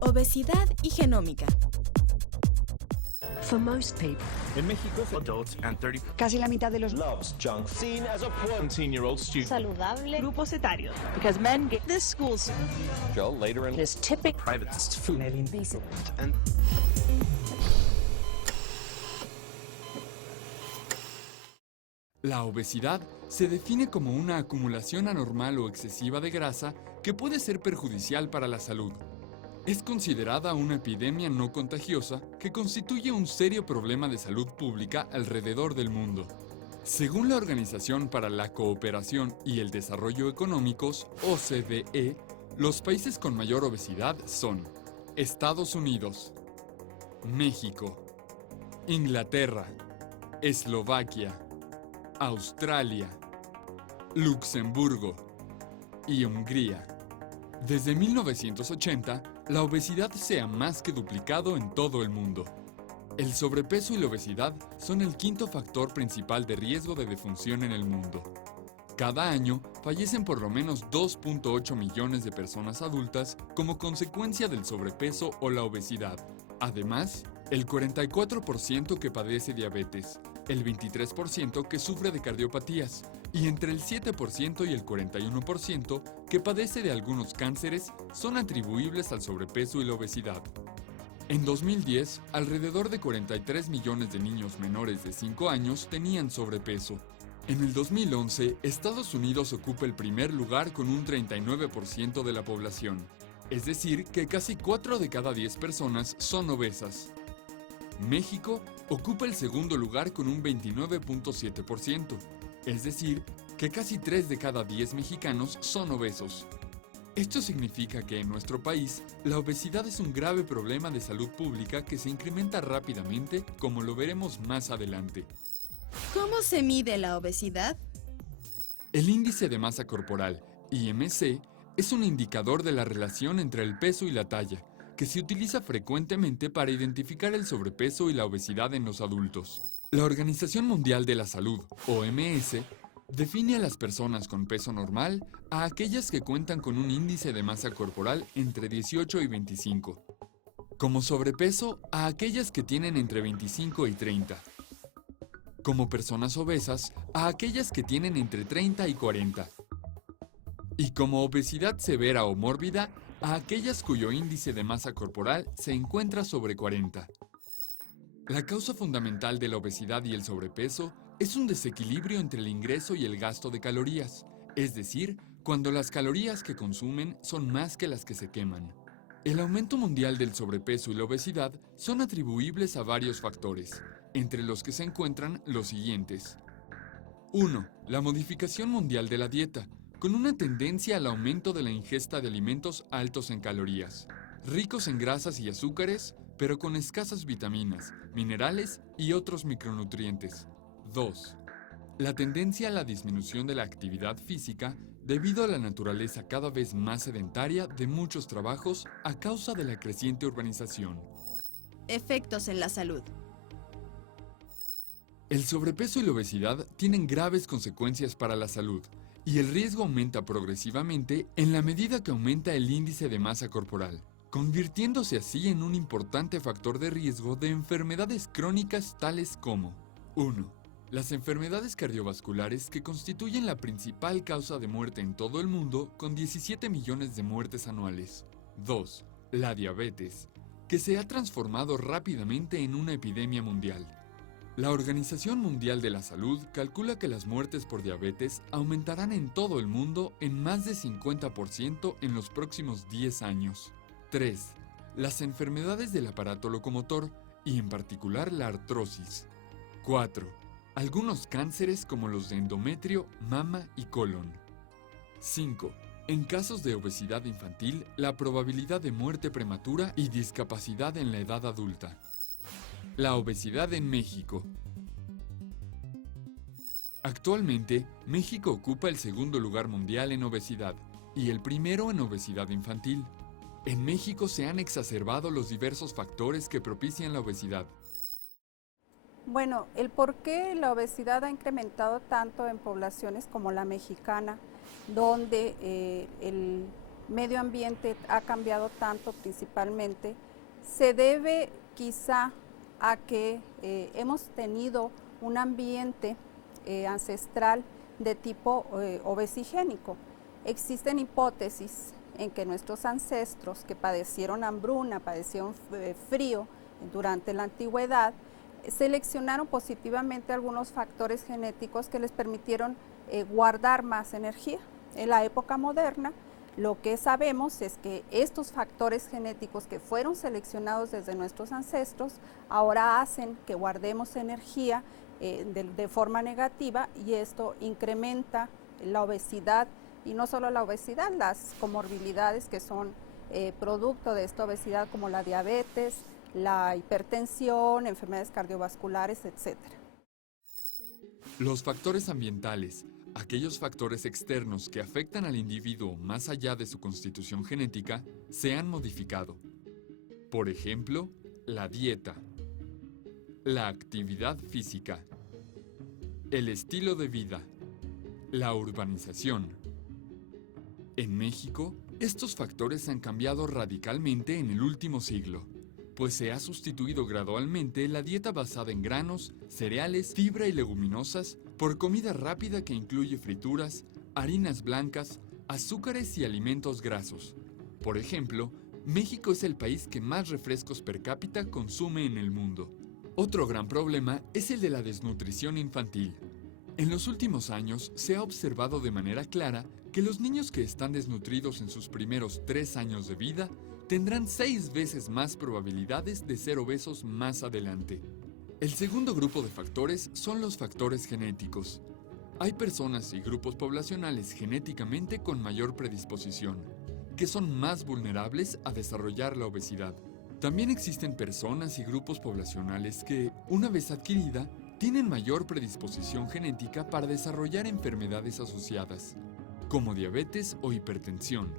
Obesidad y genómica. For most people, En México, adults and 30 casi la mitad de los loves junk. Seen as a 17-year-old student. Saludable. Grupos etarios. Because men get this school's Later in is typical. private food. And La obesidad se define como una acumulación anormal o excesiva de grasa que puede ser perjudicial para la salud. Es considerada una epidemia no contagiosa que constituye un serio problema de salud pública alrededor del mundo. Según la Organización para la Cooperación y el Desarrollo Económicos, OCDE, los países con mayor obesidad son Estados Unidos, México, Inglaterra, Eslovaquia, Australia, Luxemburgo y Hungría. Desde 1980, la obesidad se ha más que duplicado en todo el mundo. El sobrepeso y la obesidad son el quinto factor principal de riesgo de defunción en el mundo. Cada año fallecen por lo menos 2.8 millones de personas adultas como consecuencia del sobrepeso o la obesidad. Además, el 44% que padece diabetes, el 23% que sufre de cardiopatías y entre el 7% y el 41% que padece de algunos cánceres son atribuibles al sobrepeso y la obesidad. En 2010, alrededor de 43 millones de niños menores de 5 años tenían sobrepeso. En el 2011, Estados Unidos ocupa el primer lugar con un 39% de la población. Es decir, que casi 4 de cada 10 personas son obesas. México ocupa el segundo lugar con un 29.7%. Es decir, que casi 3 de cada 10 mexicanos son obesos. Esto significa que en nuestro país, la obesidad es un grave problema de salud pública que se incrementa rápidamente, como lo veremos más adelante. ¿Cómo se mide la obesidad? El índice de masa corporal, IMC, es un indicador de la relación entre el peso y la talla, que se utiliza frecuentemente para identificar el sobrepeso y la obesidad en los adultos. La Organización Mundial de la Salud, OMS, define a las personas con peso normal a aquellas que cuentan con un índice de masa corporal entre 18 y 25. Como sobrepeso a aquellas que tienen entre 25 y 30. Como personas obesas a aquellas que tienen entre 30 y 40. Y como obesidad severa o mórbida a aquellas cuyo índice de masa corporal se encuentra sobre 40. La causa fundamental de la obesidad y el sobrepeso es un desequilibrio entre el ingreso y el gasto de calorías, es decir, cuando las calorías que consumen son más que las que se queman. El aumento mundial del sobrepeso y la obesidad son atribuibles a varios factores, entre los que se encuentran los siguientes. 1. La modificación mundial de la dieta, con una tendencia al aumento de la ingesta de alimentos altos en calorías, ricos en grasas y azúcares, pero con escasas vitaminas, minerales y otros micronutrientes. 2. La tendencia a la disminución de la actividad física debido a la naturaleza cada vez más sedentaria de muchos trabajos a causa de la creciente urbanización. Efectos en la salud. El sobrepeso y la obesidad tienen graves consecuencias para la salud, y el riesgo aumenta progresivamente en la medida que aumenta el índice de masa corporal, convirtiéndose así en un importante factor de riesgo de enfermedades crónicas tales como 1. Las enfermedades cardiovasculares que constituyen la principal causa de muerte en todo el mundo con 17 millones de muertes anuales. 2. La diabetes, que se ha transformado rápidamente en una epidemia mundial. La Organización Mundial de la Salud calcula que las muertes por diabetes aumentarán en todo el mundo en más de 50% en los próximos 10 años. 3. Las enfermedades del aparato locomotor y en particular la artrosis. 4. Algunos cánceres como los de endometrio, mama y colon. 5. En casos de obesidad infantil, la probabilidad de muerte prematura y discapacidad en la edad adulta. La obesidad en México. Actualmente, México ocupa el segundo lugar mundial en obesidad y el primero en obesidad infantil. En México se han exacerbado los diversos factores que propician la obesidad. Bueno, el por qué la obesidad ha incrementado tanto en poblaciones como la mexicana, donde medio ambiente ha cambiado tanto principalmente, se debe quizá a que hemos tenido un ambiente ancestral de tipo obesigénico. Existen hipótesis en que nuestros ancestros que padecieron hambruna, padecieron frío durante la antigüedad, seleccionaron positivamente algunos factores genéticos que les permitieron guardar más energía. En la época moderna, lo que sabemos es que estos factores genéticos que fueron seleccionados desde nuestros ancestros ahora hacen que guardemos energía de forma negativa, y esto incrementa la obesidad, y no solo la obesidad, las comorbilidades que son producto de esta obesidad, como la diabetes, la hipertensión, enfermedades cardiovasculares, etc. Los factores ambientales, aquellos factores externos que afectan al individuo más allá de su constitución genética, se han modificado. Por ejemplo, la dieta, la actividad física, el estilo de vida, la urbanización. En México, estos factores han cambiado radicalmente en el último siglo, pues se ha sustituido gradualmente la dieta basada en granos, cereales, fibra y leguminosas por comida rápida que incluye frituras, harinas blancas, azúcares y alimentos grasos. Por ejemplo, México es el país que más refrescos per cápita consume en el mundo. Otro gran problema es el de la desnutrición infantil. En los últimos años se ha observado de manera clara que los niños que están desnutridos en sus primeros 3 años de vida tendrán 6 veces más probabilidades de ser obesos más adelante. El segundo grupo de factores son los factores genéticos. Hay personas y grupos poblacionales genéticamente con mayor predisposición, que son más vulnerables a desarrollar la obesidad. También existen personas y grupos poblacionales que, una vez adquirida, tienen mayor predisposición genética para desarrollar enfermedades asociadas, como diabetes o hipertensión.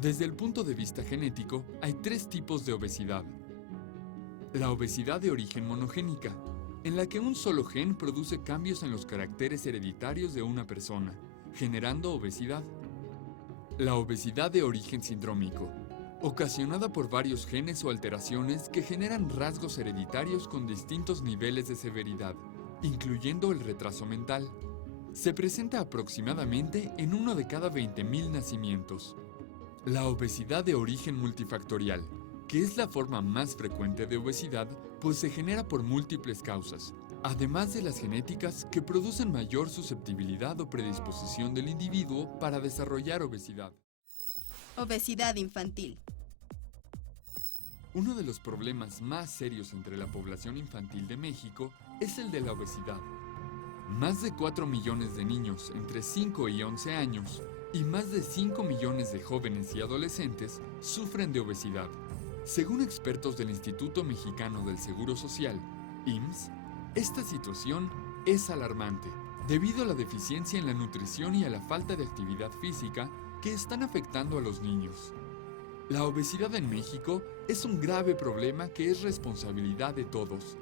Desde el punto de vista genético, hay 3 tipos de obesidad. La obesidad de origen monogénica, en la que un solo gen produce cambios en los caracteres hereditarios de una persona, generando obesidad. La obesidad de origen sindrómico, ocasionada por varios genes o alteraciones que generan rasgos hereditarios con distintos niveles de severidad, incluyendo el retraso mental. Se presenta aproximadamente en 1 de cada 20.000 nacimientos. La obesidad de origen multifactorial, que es la forma más frecuente de obesidad, pues se genera por múltiples causas, además de las genéticas que producen mayor susceptibilidad o predisposición del individuo para desarrollar obesidad. Obesidad infantil. Uno de los problemas más serios entre la población infantil de México es el de la obesidad. Más de 4 millones de niños entre 5 y 11 años y más de 5 millones de jóvenes y adolescentes sufren de obesidad. Según expertos del Instituto Mexicano del Seguro Social, IMSS, esta situación es alarmante, debido a la deficiencia en la nutrición y a la falta de actividad física que están afectando a los niños. La obesidad en México es un grave problema que es responsabilidad de todos: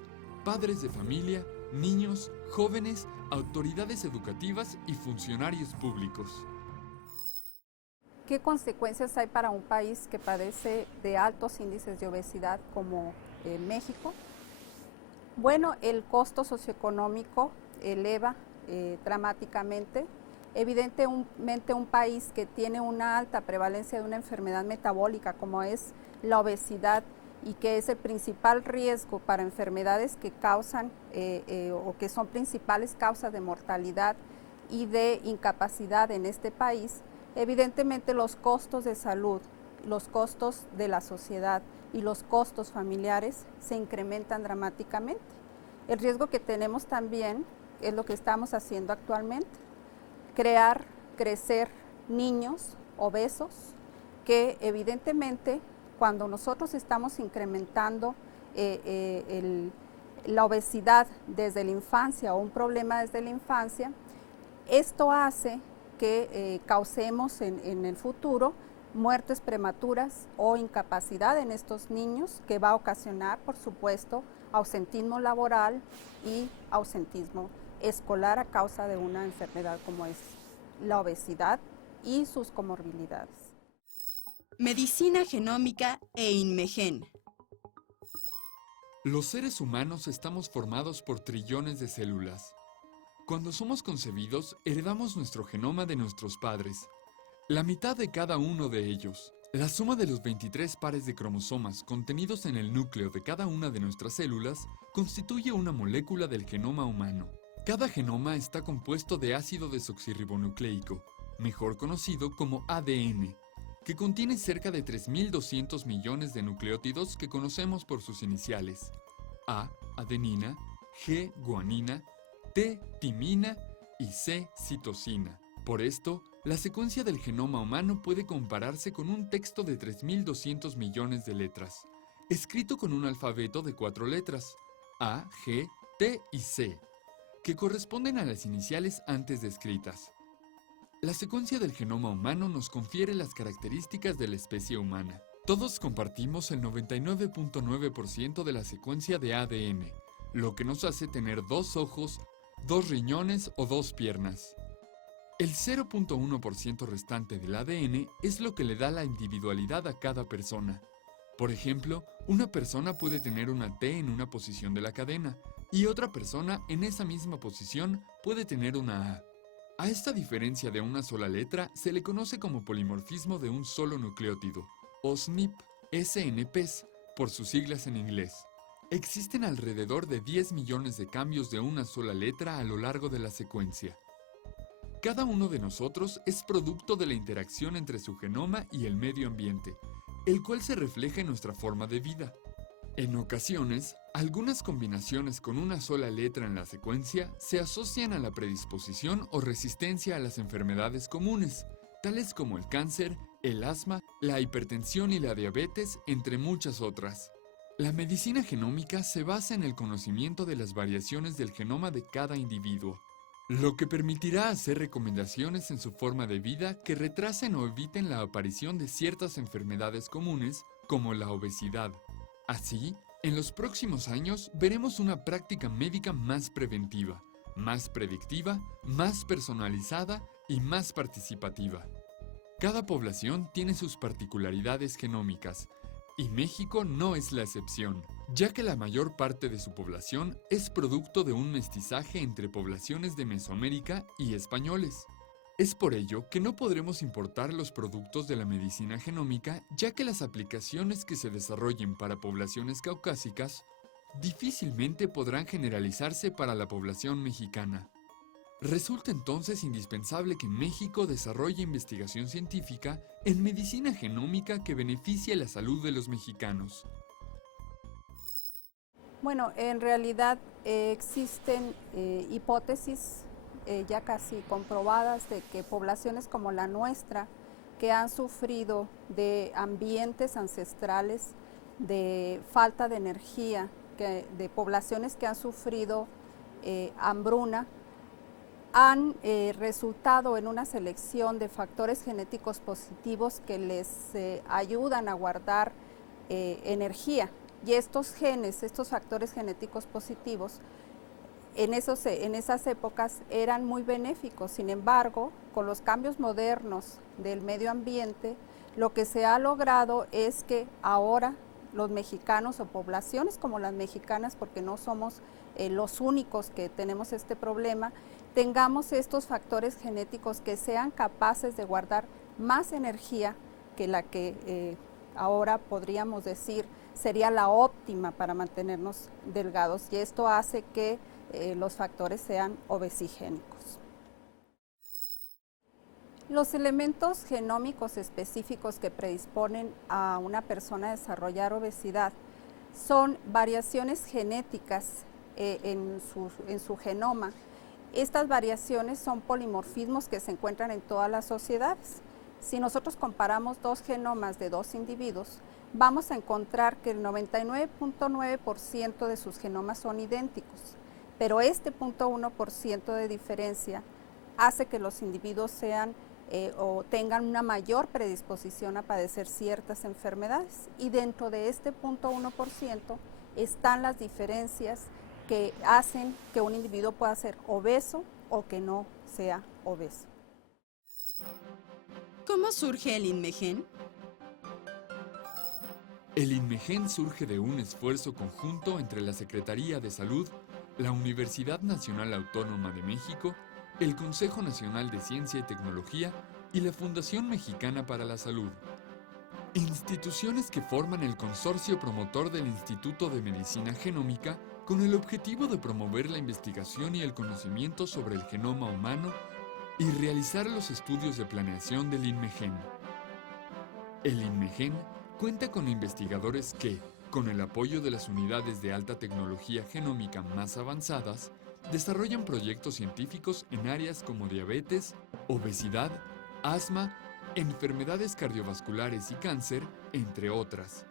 padres de familia, niños, jóvenes, autoridades educativas y funcionarios públicos. ¿Qué consecuencias hay para un país que padece de altos índices de obesidad como México? Bueno, el costo socioeconómico eleva dramáticamente. Evidentemente, un país que tiene una alta prevalencia de una enfermedad metabólica como es la obesidad, y que es el principal riesgo para enfermedades que causan o que son principales causas de mortalidad y de incapacidad en este país, evidentemente los costos de salud, los costos de la sociedad y los costos familiares se incrementan dramáticamente. El riesgo que tenemos también es lo que estamos haciendo actualmente: crecer niños obesos que evidentemente, cuando nosotros estamos incrementando la obesidad desde la infancia o un problema desde la infancia, esto hace que causemos en el futuro muertes prematuras o incapacidad en estos niños, que va a ocasionar, por supuesto, ausentismo laboral y ausentismo escolar a causa de una enfermedad como es la obesidad y sus comorbilidades. Medicina genómica e INMEGEN. Los seres humanos estamos formados por trillones de células. Cuando somos concebidos, heredamos nuestro genoma de nuestros padres, la mitad de cada uno de ellos. La suma de los 23 pares de cromosomas contenidos en el núcleo de cada una de nuestras células constituye una molécula del genoma humano. Cada genoma está compuesto de ácido desoxirribonucleico, mejor conocido como ADN, que contiene cerca de 3.200 millones de nucleótidos que conocemos por sus iniciales: A, adenina, G, guanina, T, timina y C, citosina. Por esto, la secuencia del genoma humano puede compararse con un texto de 3.200 millones de letras, escrito con un alfabeto de 4 letras, A, G, T y C, que corresponden a las iniciales antes descritas. La secuencia del genoma humano nos confiere las características de la especie humana. Todos compartimos el 99.9% de la secuencia de ADN, lo que nos hace tener 2 ojos, 2 riñones o 2 piernas. El 0.1% restante del ADN es lo que le da la individualidad a cada persona. Por ejemplo, una persona puede tener una T en una posición de la cadena y otra persona en esa misma posición puede tener una A. A esta diferencia de una sola letra se le conoce como polimorfismo de un solo nucleótido, o SNPs, por sus siglas en inglés. Existen alrededor de 10 millones de cambios de una sola letra a lo largo de la secuencia. Cada uno de nosotros es producto de la interacción entre su genoma y el medio ambiente, el cual se refleja en nuestra forma de vida. En ocasiones, algunas combinaciones con una sola letra en la secuencia se asocian a la predisposición o resistencia a las enfermedades comunes, tales como el cáncer, el asma, la hipertensión y la diabetes, entre muchas otras. La medicina genómica se basa en el conocimiento de las variaciones del genoma de cada individuo, lo que permitirá hacer recomendaciones en su forma de vida que retrasen o eviten la aparición de ciertas enfermedades comunes, como la obesidad. Así, en los próximos años veremos una práctica médica más preventiva, más predictiva, más personalizada y más participativa. Cada población tiene sus particularidades genómicas, y México no es la excepción, ya que la mayor parte de su población es producto de un mestizaje entre poblaciones de Mesoamérica y españoles. Es por ello que no podremos importar los productos de la medicina genómica, ya que las aplicaciones que se desarrollen para poblaciones caucásicas difícilmente podrán generalizarse para la población mexicana. Resulta entonces indispensable que México desarrolle investigación científica en medicina genómica que beneficie la salud de los mexicanos. Bueno, en realidad existen hipótesis ya casi comprobadas de que poblaciones como la nuestra, que han sufrido de ambientes ancestrales, de falta de energía, de poblaciones que han sufrido hambruna, han resultado en una selección de factores genéticos positivos que les ayudan a guardar energía. Y estos genes, estos factores genéticos positivos, en esas épocas eran muy benéficos. Sin embargo, con los cambios modernos del medio ambiente, lo que se ha logrado es que ahora los mexicanos o poblaciones como las mexicanas, porque no somos los únicos que tenemos este problema, tengamos estos factores genéticos que sean capaces de guardar más energía que la que ahora podríamos decir sería la óptima para mantenernos delgados, y esto hace que los factores sean obesigénicos. Los elementos genómicos específicos que predisponen a una persona a desarrollar obesidad son variaciones genéticas en su genoma. Estas variaciones son polimorfismos que se encuentran en todas las sociedades. Si nosotros comparamos dos genomas de dos individuos, vamos a encontrar que el 99.9% de sus genomas son idénticos, pero este 0.1% de diferencia hace que los individuos sean o tengan una mayor predisposición a padecer ciertas enfermedades, y dentro de este 0.1% están las diferencias que hacen que un individuo pueda ser obeso o que no sea obeso. ¿Cómo surge el INMEGEN? El INMEGEN surge de un esfuerzo conjunto entre la Secretaría de Salud, la Universidad Nacional Autónoma de México, el Consejo Nacional de Ciencia y Tecnología y la Fundación Mexicana para la Salud. Instituciones que forman el consorcio promotor del Instituto de Medicina Genómica con el objetivo de promover la investigación y el conocimiento sobre el genoma humano y realizar los estudios de planeación del INMEGEN. El INMEGEN cuenta con investigadores que, con el apoyo de las unidades de alta tecnología genómica más avanzadas, desarrollan proyectos científicos en áreas como diabetes, obesidad, asma, enfermedades cardiovasculares y cáncer, entre otras.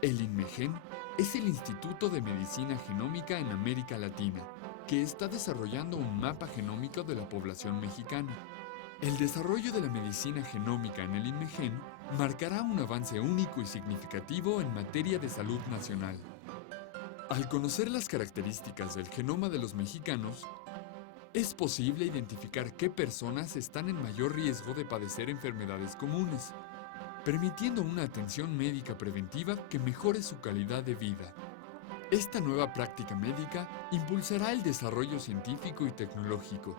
El INMEGEN es el Instituto de Medicina Genómica en América Latina, que está desarrollando un mapa genómico de la población mexicana. El desarrollo de la medicina genómica en el INMEGEN marcará un avance único y significativo en materia de salud nacional. Al conocer las características del genoma de los mexicanos, es posible identificar qué personas están en mayor riesgo de padecer enfermedades comunes, permitiendo una atención médica preventiva que mejore su calidad de vida. Esta nueva práctica médica impulsará el desarrollo científico y tecnológico,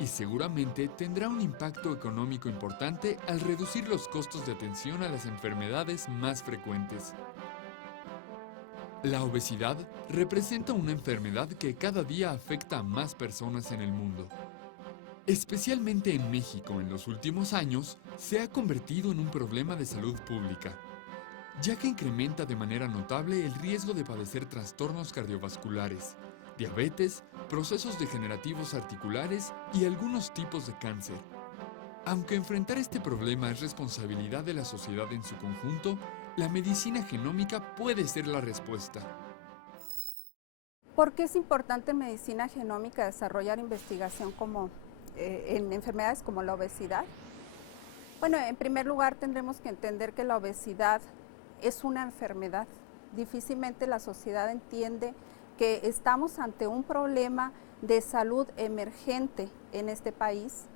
y seguramente tendrá un impacto económico importante al reducir los costos de atención a las enfermedades más frecuentes. La obesidad representa una enfermedad que cada día afecta a más personas en el mundo. Especialmente en México, en los últimos años, se ha convertido en un problema de salud pública, ya que incrementa de manera notable el riesgo de padecer trastornos cardiovasculares, diabetes, procesos degenerativos articulares y algunos tipos de cáncer. Aunque enfrentar este problema es responsabilidad de la sociedad en su conjunto, la medicina genómica puede ser la respuesta. ¿Por qué es importante en medicina genómica desarrollar investigación en enfermedades como la obesidad? Bueno, en primer lugar tendremos que entender que la obesidad es una enfermedad. Difícilmente la sociedad entiende que estamos ante un problema de salud emergente en este país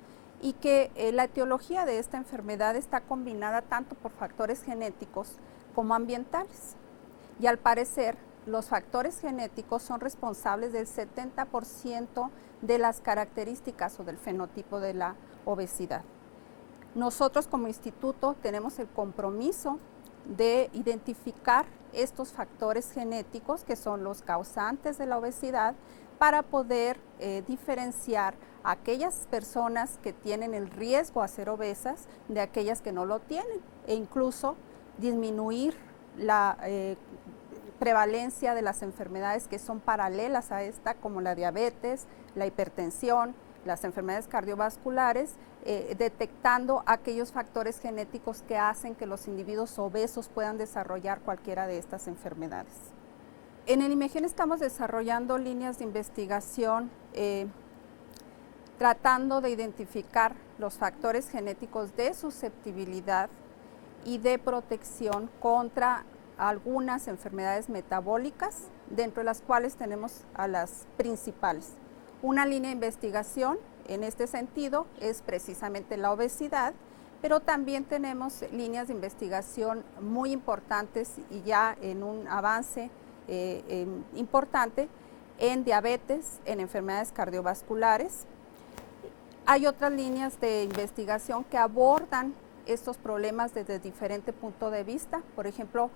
y que la etiología de esta enfermedad está combinada tanto por factores genéticos como ambientales. Y al parecer, los factores genéticos son responsables del 70% de las características o del fenotipo de la obesidad. Nosotros como instituto tenemos el compromiso de identificar estos factores genéticos que son los causantes de la obesidad para poder diferenciar a aquellas personas que tienen el riesgo a ser obesas de aquellas que no lo tienen e incluso disminuir la prevalencia de las enfermedades que son paralelas a esta, como la diabetes, la hipertensión, las enfermedades cardiovasculares, detectando aquellos factores genéticos que hacen que los individuos obesos puedan desarrollar cualquiera de estas enfermedades. En el INMEGEN estamos desarrollando líneas de investigación tratando de identificar los factores genéticos de susceptibilidad y de protección contra algunas enfermedades metabólicas, dentro de las cuales tenemos a las principales. Una línea de investigación en este sentido es precisamente la obesidad, pero también tenemos líneas de investigación muy importantes y ya en un avance importante en diabetes, en enfermedades cardiovasculares. Hay otras líneas de investigación que abordan estos problemas desde diferente punto de vista. Por ejemplo,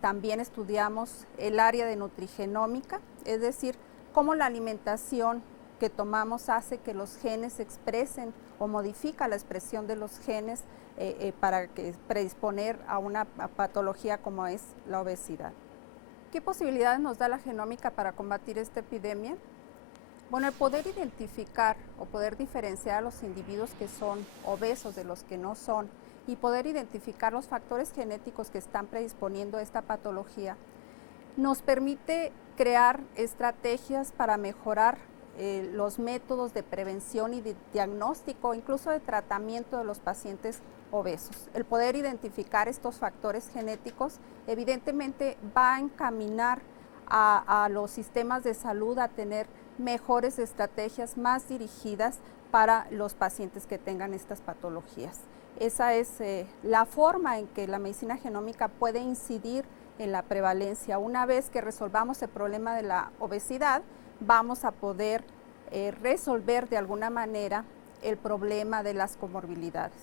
también estudiamos el área de nutrigenómica, es decir, cómo la alimentación que tomamos hace que los genes se expresen o modifica la expresión de los genes para predisponer a una patología como es la obesidad. ¿Qué posibilidades nos da la genómica para combatir esta epidemia? Bueno, el poder identificar o poder diferenciar a los individuos que son obesos de los que no son y poder identificar los factores genéticos que están predisponiendo a esta patología nos permite crear estrategias para mejorar los métodos de prevención y de diagnóstico, incluso de tratamiento de los pacientes obesos. El poder identificar estos factores genéticos evidentemente va a encaminar a los sistemas de salud a tener mejores estrategias más dirigidas para los pacientes que tengan estas patologías. Esa es la forma en que la medicina genómica puede incidir en la prevalencia. Una vez que resolvamos el problema de la obesidad, vamos a poder resolver de alguna manera el problema de las comorbilidades.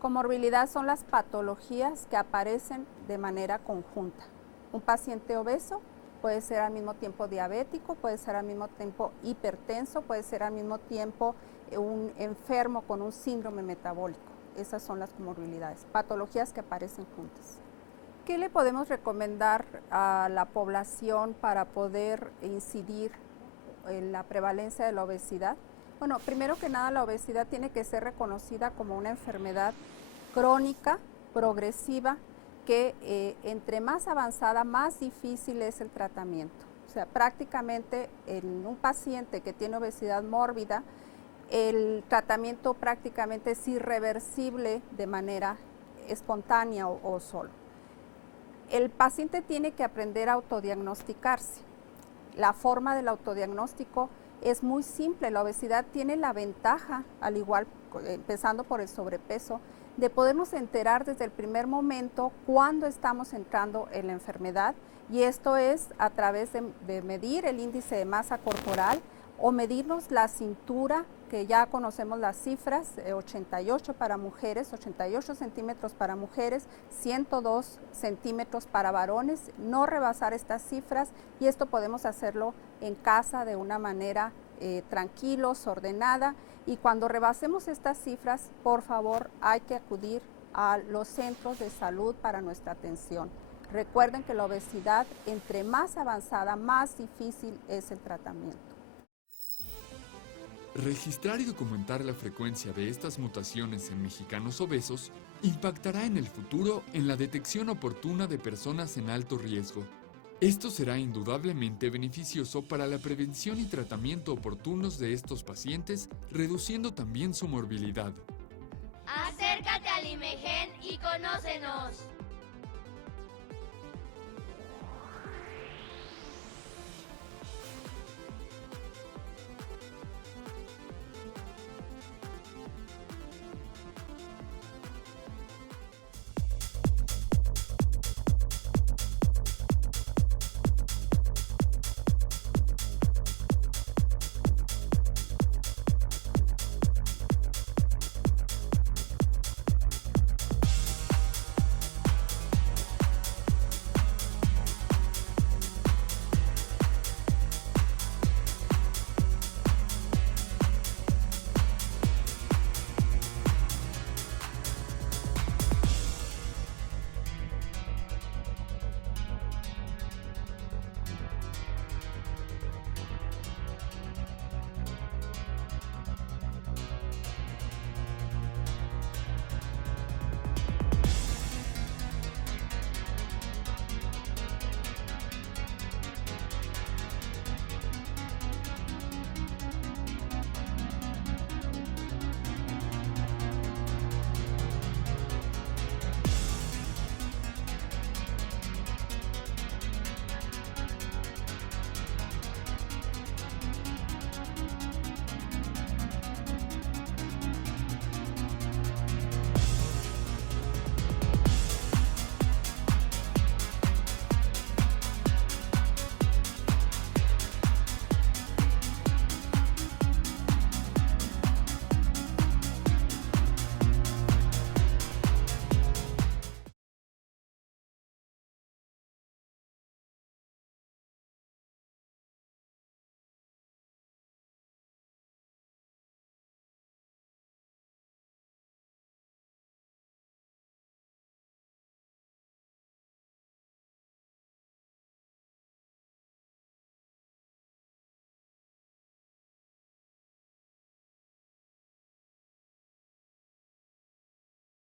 Comorbilidad son las patologías que aparecen de manera conjunta. Un paciente obeso puede ser al mismo tiempo diabético, puede ser al mismo tiempo hipertenso, puede ser al mismo tiempo un enfermo con un síndrome metabólico. Esas son las comorbilidades, patologías que aparecen juntas. ¿Qué le podemos recomendar a la población para poder incidir en la prevalencia de la obesidad? Bueno, primero que nada, la obesidad tiene que ser reconocida como una enfermedad crónica, progresiva, que entre más avanzada, más difícil es el tratamiento. O sea, prácticamente en un paciente que tiene obesidad mórbida, el tratamiento prácticamente es irreversible de manera espontánea o solo. El paciente tiene que aprender a autodiagnosticarse. La forma del autodiagnóstico es muy simple. La obesidad tiene la ventaja, al igual, empezando por el sobrepeso, de podernos enterar desde el primer momento cuando estamos entrando en la enfermedad, y esto es a través de medir el índice de masa corporal o medirnos la cintura, que ya conocemos las cifras, 88 para mujeres, 88 centímetros para mujeres, 102 centímetros para varones, no rebasar estas cifras, y esto podemos hacerlo en casa de una manera tranquilos, ordenada, y cuando rebasemos estas cifras, por favor, hay que acudir a los centros de salud para nuestra atención. Recuerden que la obesidad, entre más avanzada, más difícil es el tratamiento. Registrar y documentar la frecuencia de estas mutaciones en mexicanos obesos impactará en el futuro en la detección oportuna de personas en alto riesgo. Esto será indudablemente beneficioso para la prevención y tratamiento oportunos de estos pacientes, reduciendo también su morbilidad. Acércate al INMEGEN y conócenos.